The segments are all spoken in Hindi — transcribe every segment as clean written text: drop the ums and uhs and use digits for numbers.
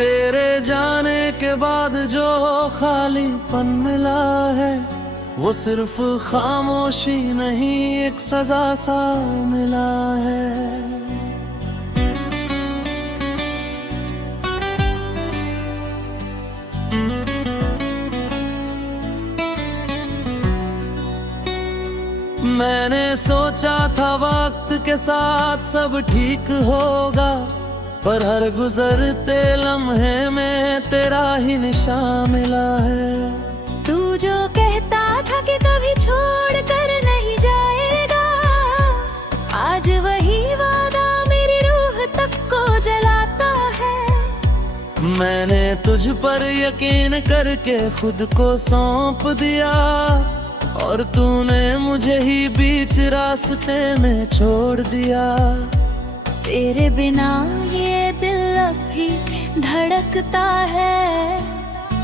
तेरे जाने के बाद जो खालीपन मिला है, वो सिर्फ खामोशी नहीं एक सजा सा मिला है। मैंने सोचा था वक्त के साथ सब ठीक होगा, पर हर गुजरते लम्हे में तेरा ही निशान मिला है। तू जो कहता था कि कभी छोड़ कर नहीं जाएगा, आज वही वादा मेरी रूह तक को जलाता है। मैंने तुझ पर यकीन करके खुद को सौंप दिया, और तूने मुझे ही बीच रास्ते में छोड़ दिया। तेरे बिना ये दिल अब भी धड़कता है,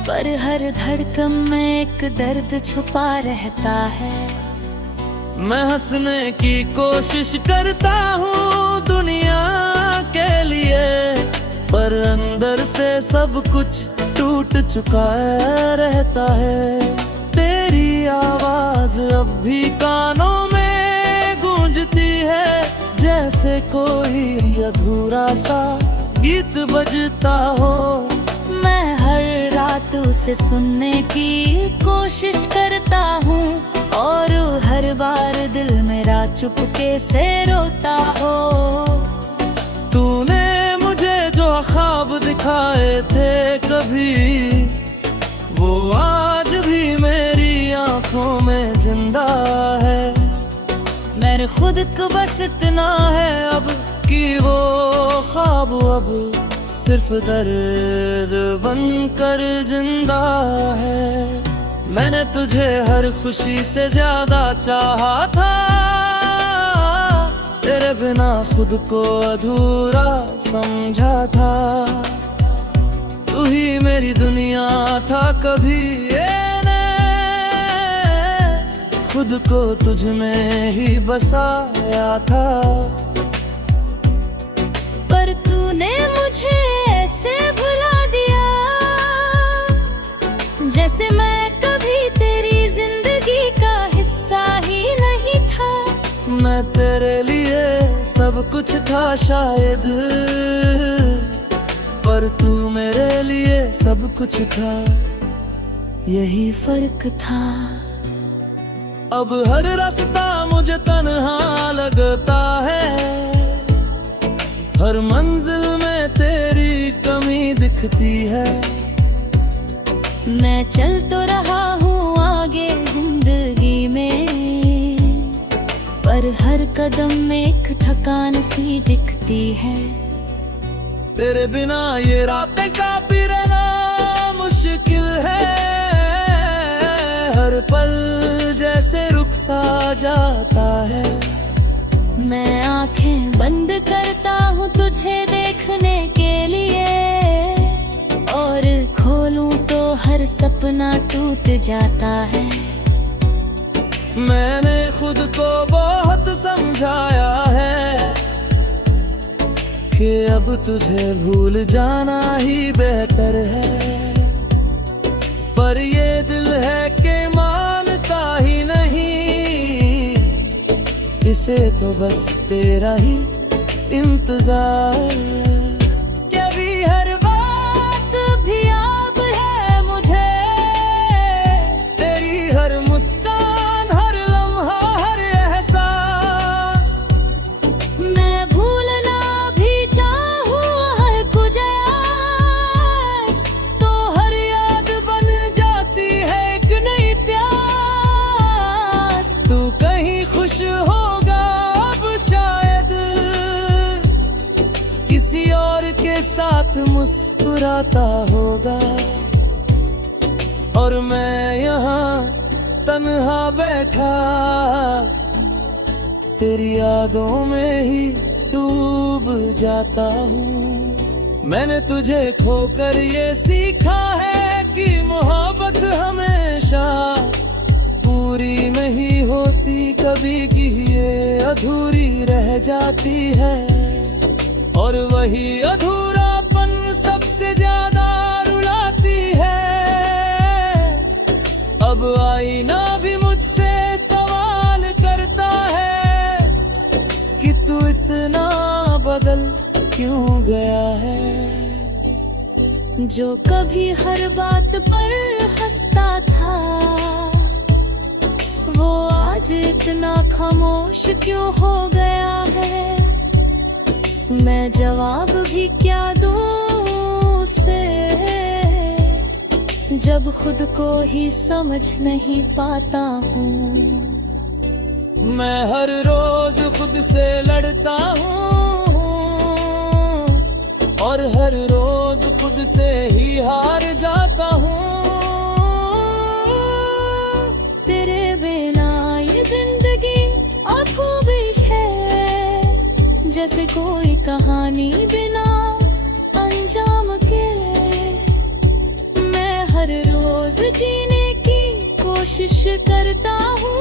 पर हर धड़कन में एक दर्द छुपा रहता है। मैं हंसने की कोशिश करता हूँ दुनिया के लिए, पर अंदर से सब कुछ टूट चुका रहता है। तेरी आवाज अब भी कानों में गूंजती है, जैसे कोई अधूरा सा गीत बजता हो। मैं हर रात उसे सुनने की कोशिश करता हूँ, और हर बार दिल मेरा चुपके से रोता हो। तूने मुझे जो ख्वाब दिखाए थे कभी, वो आज भी मेरी आंखों में जिंदा है। मेरे खुद को बस इतना है अब कि वो ख्वाब अब सिर्फ दर्द बनकर जिंदा है। मैंने तुझे हर खुशी से ज्यादा चाहा था, तेरे बिना खुद को अधूरा समझा था। तू ही मेरी दुनिया था कभी, खुद को तुझ में ही बसाया था। पर तूने मुझे ऐसे भुला दिया, जैसे मैं कभी तेरी जिंदगी का हिस्सा ही नहीं था। मैं तेरे लिए सब कुछ था शायद, पर तू मेरे लिए सब कुछ था। यही फर्क था। अब हर रास्ता मुझे तन्हा लगता है, हर मंजिल में तेरी कमी दिखती है। मैं चल तो रहा हूँ आगे जिंदगी में, पर हर कदम में एक थकान सी दिखती है। तेरे बिना ये रातें काफी रहना मुश्किल है, हर पल जैसे रुक सा जाता है। मैं आंखें बंद करता हूँ तुझे देखने के लिए, और खोलूं तो हर सपना टूट जाता है। मैंने खुद को बहुत समझाया है कि अब तुझे भूल जाना ही बेहतर है, पर ये दिल है कि मानता ही नहीं, इसे तो बस तेरा ही इंतजार। तेरी हर बात भी याद है मुझे, तेरी हर मुस्कान, हर लम्हा, हर एहसास। मैं भूलना भी चाहूँ हर कुछ याद, तो हर याद बन जाती है एक नई प्यास। तू कहीं खुश होगा अब शायद, किसी और के साथ मुस्कुराता होगा, और मैं यहाँ तन्हा बैठा तेरी यादों में ही डूब जाता हूँ। मैंने तुझे खोकर ये सीखा है कि मोहब्बत हमेशा पूरी नहीं होती, कभी की ये अधूरी रह जाती है, और वही अधूरापन सबसे ज्यादा जो कभी हर बात पर हंसता था, वो आज इतना खामोश क्यों हो गया है। मैं जवाब भी क्या दूं उसे, जब खुद को ही समझ नहीं पाता हूँ। मैं हर रोज खुद से लड़ता हूँ और हर रोज खुद से ही हार जाता हूँ। तेरे बिना ये जिंदगी अखूबिश है, जैसे कोई कहानी बिना अंजाम के। मैं हर रोज जीने की कोशिश करता हूँ,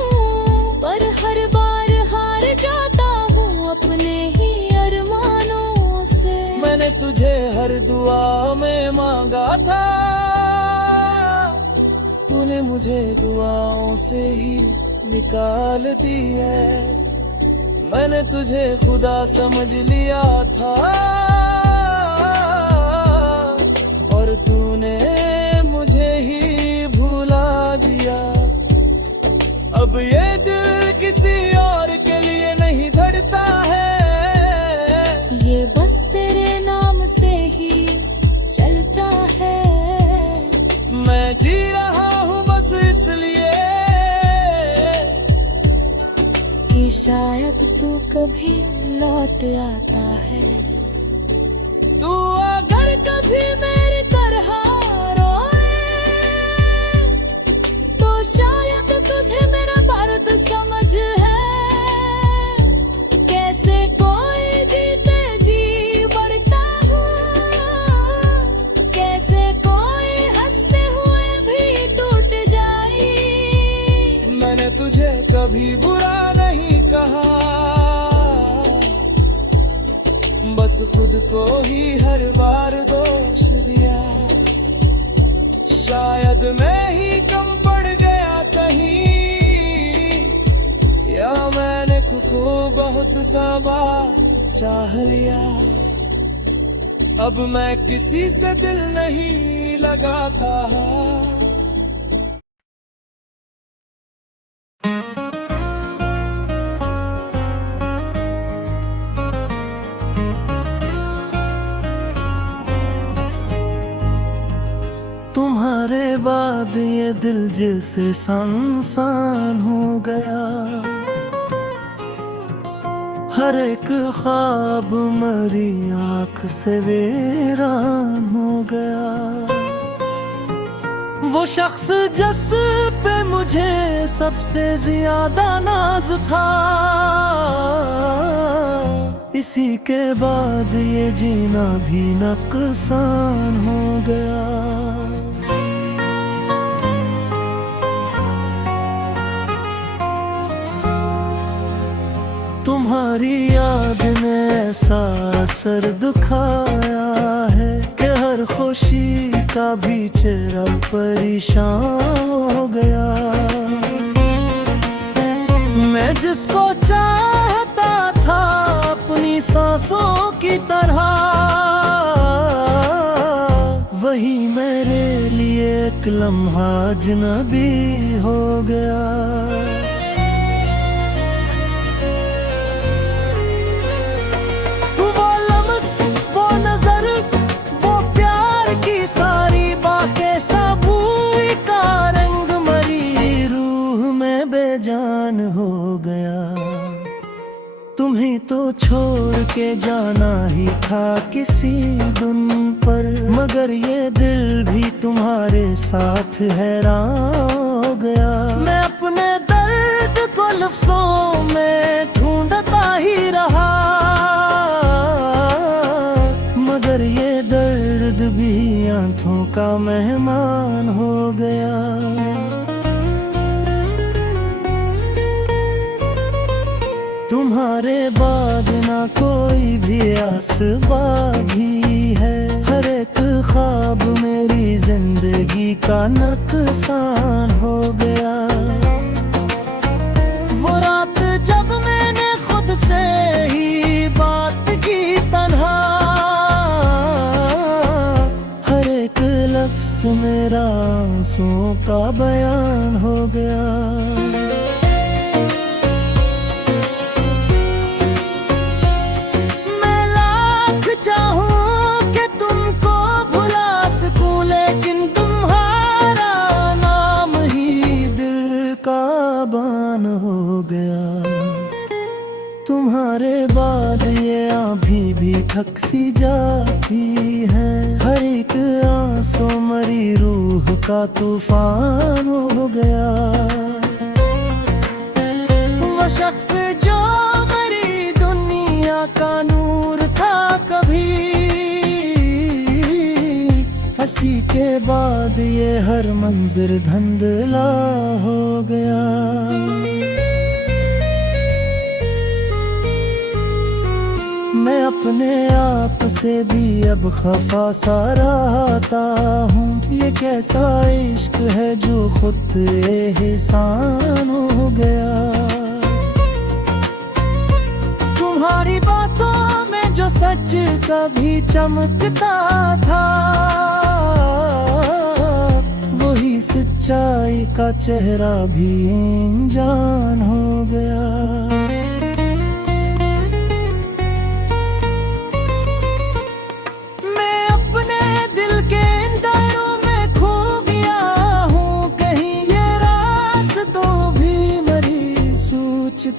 पर हर बार हार जाता हूँ अपने ही अरमानों से। मैंने तुझे हर दुआ में मांगा था, तूने मुझे दुआओं से ही निकाल दी है। मैंने तुझे खुदा समझ लिया था और तूने मुझे ही भुला दिया। अब ये दिल किसी और के लिए नहीं धड़ता है, ये बस तेरे नाम से ही चलता है। मैं जी रहा हूँ बस इसलिए कि शायद तू कभी लौट आता है। तू अगर कभी मेरी तरह रोए, तो शायद तुझे मेरा दर्द समझ है। कैसे कोई जीते जी बढ़ता हूँ, कैसे कोई हंसते हुए भी टूट जाए। मैंने तुझे कभी बुरा नहीं कहा, बस खुद को ही हर बार दोष दिया। शायद मैं ही कम पड़ गया कहीं, या मैंने खुद को बहुत सा बार चाह लिया। अब मैं किसी से दिल नहीं लगाता। तुम्हारे बाद ये दिल जैसे संसान हो गया, हर एक ख्वाब मरी आँख से वीरान हो गया। वो शख्स जिस पे मुझे सबसे ज्यादा नाज था, इसी के बाद ये जीना भी नुकसान हो गया। तुम्हारी याद ने ऐसा असर दिखाया है कि हर खुशी का भी चेहरा परेशान हो गया। मैं जिसको चाहता था अपनी सांसों की तरह, वही मेरे लिए एक लम्हा अजनबी हो गया। जान हो गया, तुम्हें तो छोड़ के जाना ही था किसी दिन पर, मगर ये दिल भी तुम्हारे साथ हैरान हो गया। मैं अपने दर्द को लफ्जों में ढूंढता ही रहा, मगर ये दर्द भी आंखों का मेहमान हो गया। तुम्हारे बाद ना कोई भी आसबाबी है, हर एक ख्वाब मेरी जिंदगी का नुकसान हो गया। वो रात जब मैंने खुद से ही बात की तन्हा, हर एक मेरा आंसुओं का बयान हो गया। मैं लाख चाहूं कि तुमको भुला सकूं, लेकिन तुम्हारा नाम ही दिल का बान हो गया। तुम्हारे बाद ये आँधी भी थक सी जाती है, हर एक आंसू मरी रूह का तूफान हो गया। वो शख्स जो मेरी दुनिया का नूर था कभी, हंसी के बाद ये हर मंजर धुंधला हो गया। मैं अपने आप से भी अब खफा सा रहता हूँ। ये कैसा इश्क है जो खुद एहसान हो गया। तुम्हारी बातों में जो सच कभी चमकता था, वही सच्चाई का चेहरा भी अनजान हो गया।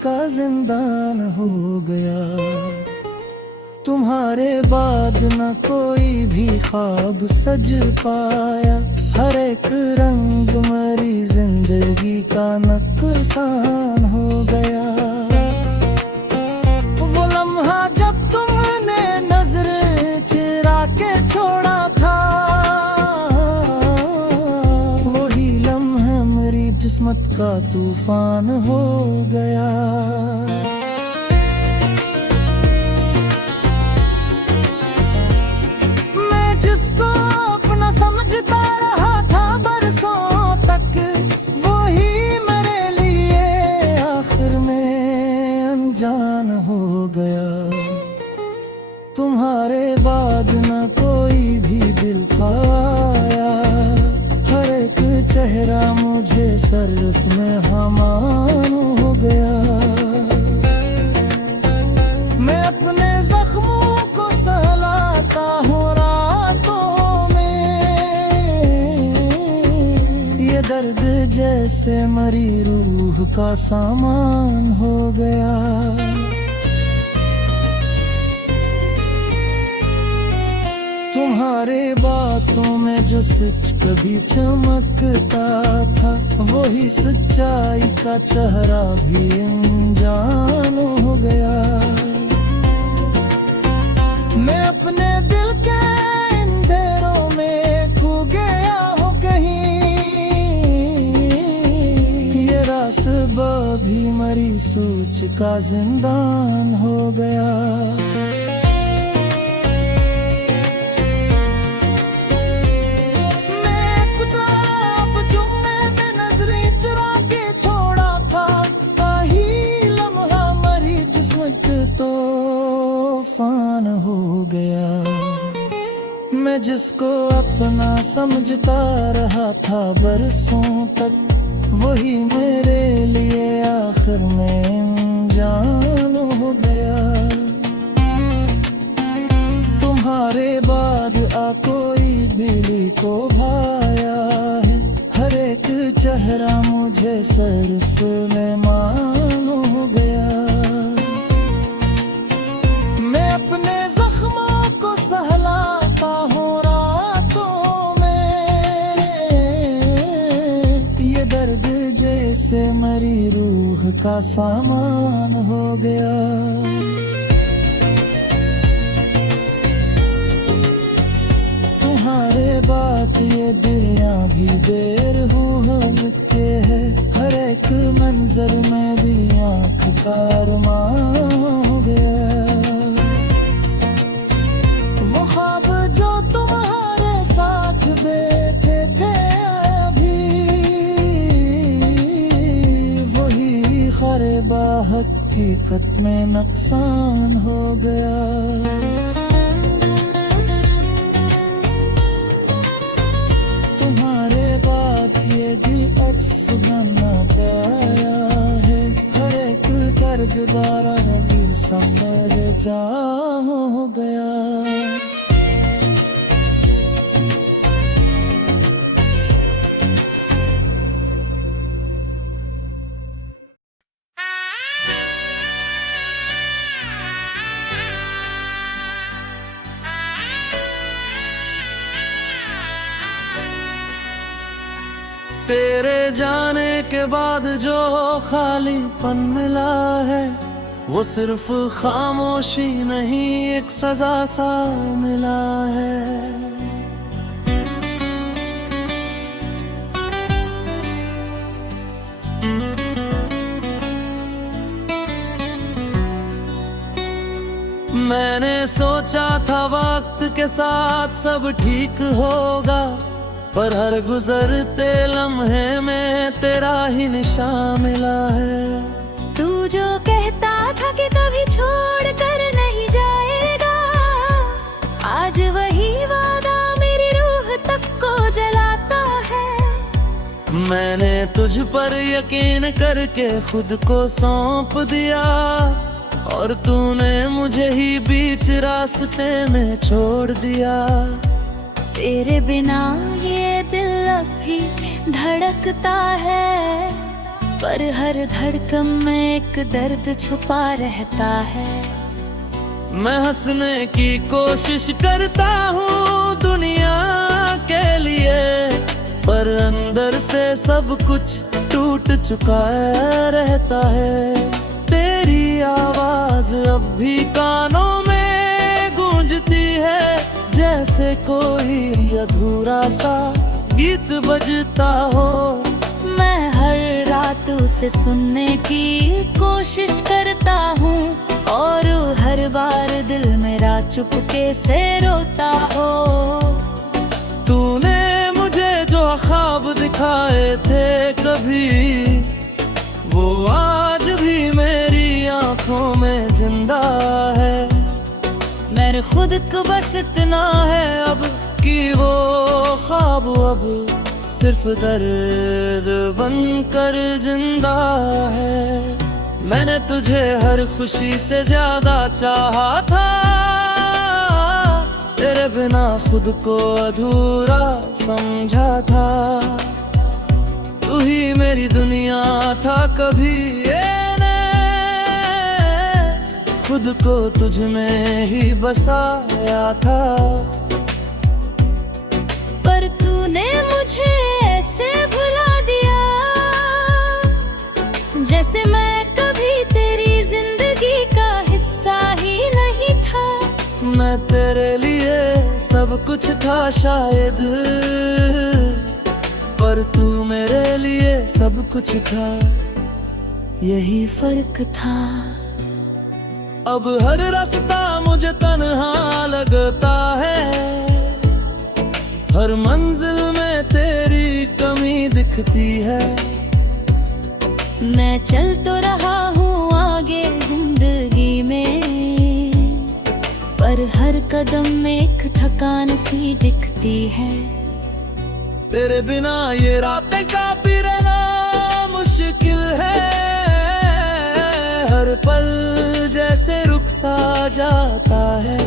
का जिंदान हो गया। तुम्हारे बाद न कोई भी ख्वाब सज पाया, हर एक रंग मेरी जिंदगी का नुकसान हो गया। वो लम्हा जब तुमने नजर चुरा के छोड़ा था, वही लम्हा मेरी किस्मत का तूफान हो गया। मैं जिसको अपना समझता रहा था बरसों तक, वही मेरे लिए आखिर में अनजान हो गया। तुम्हारे बाद न कोई भी दिल पाया, हर एक चेहरा मुझे सर्फ में हमान हो गया। मैं अपने जख्मों को सहलाता हूँ रातों में, ये दर्द जैसे मरी रूह का सामान हो गया। तुम्हारे बातों में जो सच कभी चमकता था, वही सच्चाई का चेहरा भी अनजान हो गया। मैं अपने दिल के अंधेरों में खो गया हूँ कहीं, ये रास्ता भी मरी सोच का जिंदान हो गया। तूफान हो गया। मैं जिसको अपना समझता रहा था बरसों तक, वही मेरे लिए आखिर में अनजान हो गया। तुम्हारे बाद कोई बिल्ली को भाया है, हर एक चेहरा मुझे सर्फ में मान हो गया। मैं अपने जख्मों को सहलाता हूँ रातों में, ये दर्द जैसे मरी रूह का सामान हो गया। तुम्हारे बाद ये दुनिया भी बेरूह लगते है, हर एक मंजर में भी आँख का अरमान हो गया। ख्वाब जो तुम्हारे साथ बैठे थे अभी, वही खरेबा हकीकत में नुकसान हो गया। तुम्हारे तेरे जाने के बाद जो खालीपन मिला है, वो सिर्फ खामोशी नहीं एक सजा सा मिला है। मैंने सोचा था वक्त के साथ सब ठीक होगा, पर हर गुजरते लम्हे में तेरा ही निशान मिला है। तू जो कहता था कि कभी छोड़ कर नहीं जाएगा, आज वही वादा मेरी रूह तक को जलाता है। मैंने तुझ पर यकीन करके खुद को सौंप दिया, और तूने मुझे ही बीच रास्ते में छोड़ दिया। तेरे बिना ये दिल अब भी धड़कता है, पर हर धड़कन में एक दर्द छुपा रहता है। मैं हंसने की कोशिश करता हूँ दुनिया के लिए, पर अंदर से सब कुछ टूट चुका रहता है। तेरी आवाज अब भी कानों में गूंजती है, जैसे कोई अधूरा सा गीत बजता हो। मैं हर रात उसे सुनने की कोशिश करता हूँ, और हर बार दिल मेरा चुपके से रोता हो। तूने मुझे जो ख्वाब दिखाए थे कभी, वो आज भी मेरी आंखों में जिंदा है। मेरे खुद को बस इतना है अब कि वो ख्वाब अब सिर्फ दर्द बनकर जिंदा है। मैंने तुझे हर खुशी से ज्यादा चाहा था, तेरे बिना खुद को अधूरा समझा था। तू ही मेरी दुनिया था कभी ने, खुद को तुझ में ही बसाया था। पर तूने मुझे ऐसे भुला दिया, जैसे मैं कभी तेरी जिंदगी का हिस्सा ही नहीं था। मैं तेरे लिए सब कुछ था शायद, पर तू मेरे लिए सब कुछ था, यही फर्क था। अब हर रास्ता मुझे तन्हा लगता है, हर मंजिल में तेरी कमी दिखती है। मैं चल तो रहा हूँ आगे जिंदगी में, पर हर कदम में एक थकान सी दिखती है। तेरे बिना ये रातें काफी रहना मुश्किल है, हर पल जैसे रुक सा जाता है।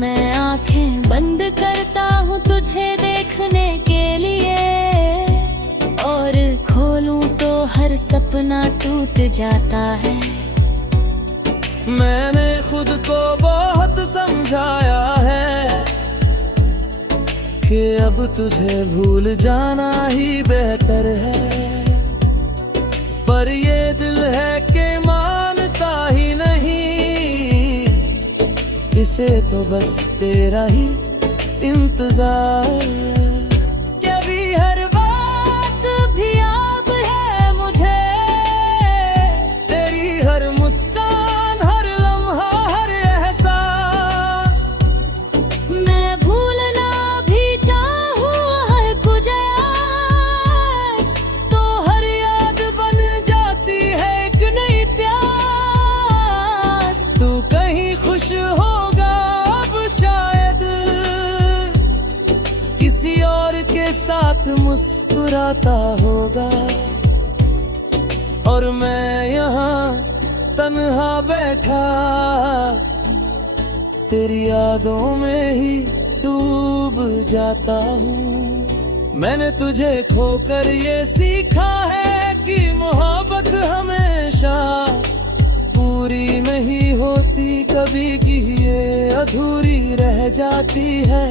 मैं आंखें बंद करता हूँ तुझे देखने के लिए, और खोलूं तो हर सपना टूट जाता है। मैंने खुद को बहुत समझाया है कि अब तुझे भूल जाना ही बेहतर है, पर ये दिल है कि मानता ही नहीं, इसे तो बस तेरा ही इंतजार है। तेरी हर बात भी अब है मुझे, तेरी हर मुस्कान, हर लम्हा, हर एहसास। मैं भूलना भी चाहूँ हर कुछ याद, तो हर याद बन जाती है एक नई प्यास। तू कहीं खुश होगा अब शायद, किसी और के साथ मुस्कुराता होगा, और मैं यहाँ तन्हा बैठा तेरी यादों में ही डूब जाता हूँ। मैंने तुझे खोकर ये सीखा है कि मोहब्बत हमेशा पूरी नहीं होती, कभी की ये अधूरी रह जाती है,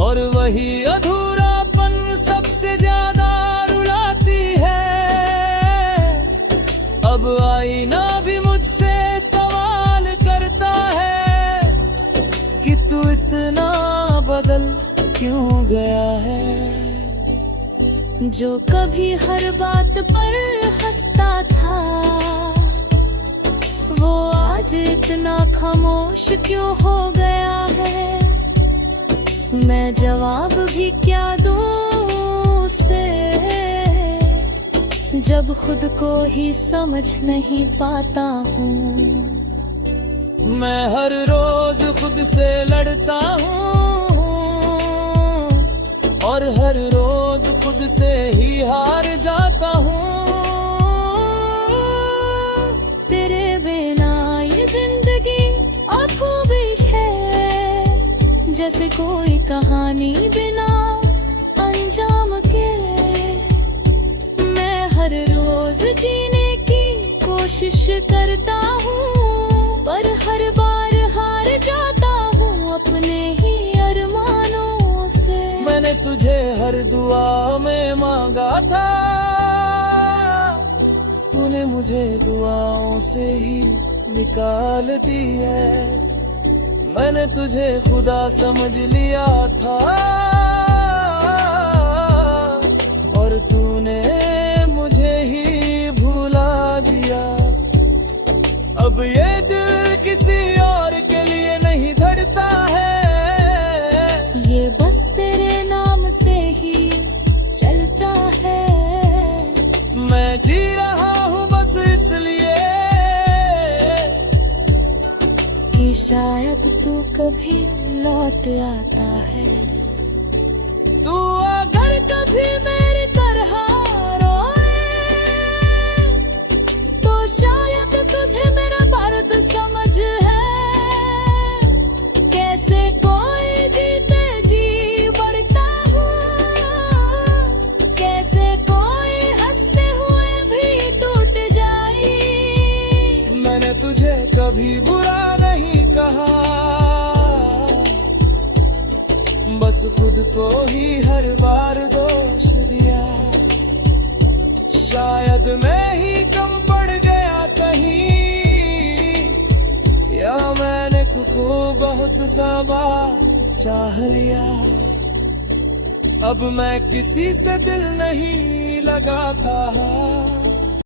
और वही अधूरापन सबसे से ज्यादा रुलाती है। अब आईना भी मुझसे सवाल करता है कि तू इतना बदल क्यों गया है। जो कभी हर बात पर हंसता था, वो आज इतना खामोश क्यों हो गया है। मैं जवाब भी क्या दूं उसे, जब खुद को ही समझ नहीं पाता हूँ। मैं हर रोज खुद से लड़ता हूँ और हर रोज खुद से ही हार जाता हूँ। तेरे बिना ये जिंदगी अखूबिश है, जैसे कोई कहानी बिना अंजाम के। मैं हर रोज जीने की कोशिश करता हूँ, पर हर बार हार जाता हूँ अपने ही अरमानों से। मैंने तुझे हर दुआ में मांगा था, तूने मुझे दुआओं से ही निकाल दी है। मैंने तुझे खुदा समझ लिया था और तूने मुझे ही भुला दिया। अब ये दिल किसी और के लिए नहीं धड़ता है, ये बस तेरे नाम से ही चलता है। मैं जी रहा हूँ बस इसलिए कि शायद तू कभी लौट आता है। तू अगर कभी मेरी तरह रोए, तो शायद तुझे मेरा दर्द समझ है। कैसे कोई जीते जी बढ़ता हूँ, कैसे कोई हंसते हुए भी टूट जाए। मैंने तुझे कभी बुरा नहीं कहा, बस खुद को ही हर बार दोष दिया। शायद मैं ही कम पड़ गया कहीं, या मैंने खुद को बहुत सा बार चाह लिया। अब मैं किसी से दिल नहीं लगाता।